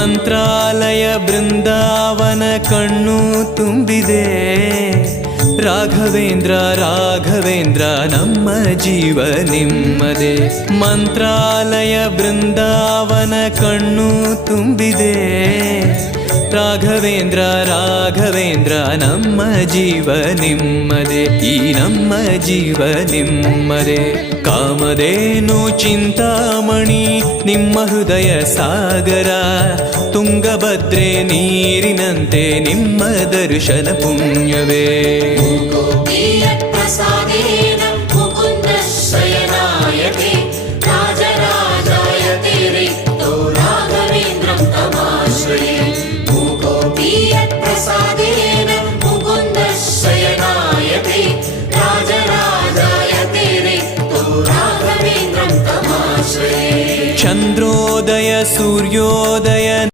ಮಂತ್ರಾಲಯ ಬೃಂದಾವನ ಕಣ್ಣು ತುಂಬಿದೆ. ರಾಘವೇಂದ್ರ ರಾಘವೇಂದ್ರ ನಮ್ಮ ಜೀವ ನಿಮ್ಮದೇ. ಮಂತ್ರಾಲಯ ಬೃಂದಾವನ ಕಣ್ಣು ತುಂಬಿದೆ. ರಾಘವೇಂದ್ರ ರಾಘವೇಂದ್ರ ನಮ್ಮ ಜೀವ ನಿಮ್ಮದೇ. ಈ ನಮ್ಮ ಜೀವ ನಿಮ್ಮದೇ. ಕಾಮಧೇನು ಚಿಂತಾಮಣಿ ನಿಮ್ಮ ಹೃದಯ ಸಾಗರ. ತುಂಗಭದ್ರೆ ನೀರಿನಂತೆ ನಿಮ್ಮ ದರ್ಶನ ಪುಣ್ಯವೇ. ಚಂದ್ರೋದಯ ಸೂರ್ಯೋದಯ